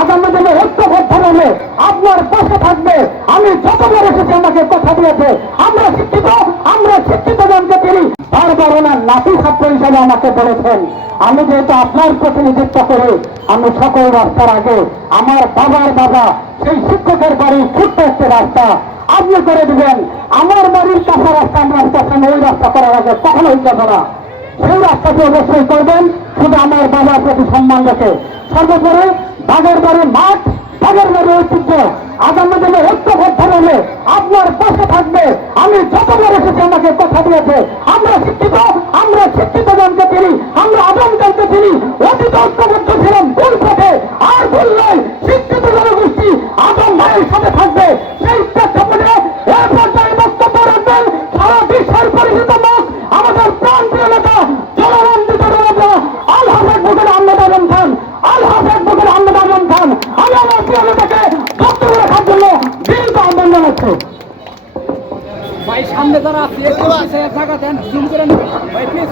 আগামী দিনে ঐক্যবদ্ধ হবে আপনার পাশে থাকবে। আমি যতবার এসেছি, আমাকে কথা দিয়েছে। আমরা শিক্ষিত আমরা শিক্ষিত জনকে চিনি বারবার ওনার নাতি ছাত্র হিসেবে আমাকে বলেছেন, আমি যেহেতু আপনার প্রতিনিধিত্ব করে আমি সকল রাস্তার আগে আমার বাবার বাবা সেই শিক্ষকের বাড়ি ছোট্ট একটি রাস্তা আপনি করে দিবেন। আমার বাড়ির কাছে রাস্তা, আমরা আসতেছেন ওই রাস্তা করার আগে কখনোই যাব না। সেই রাস্তাটি অবশ্যই করবেন, শুধু আমার বাবার প্রতি সম্মান রেখে। সর্বোপরি বাগের বাড়ি মাঠ বাগের বাড়ি ঐতিহ্য। আগামী দিনে ঐক্যবদ্ধ হবে আপনার পাশে থাকবে। আমি যতবার এসেছি, আমাকে কথা দিয়েছে। আমরা শিক্ষিত। বক্তব্য রাখার জন্য দীর্ঘ আহ্বান জানাচ্ছি ভাই সামনে যারা আছে জায়গা দেন জুম করে নেবেন। ভাই প্লিজ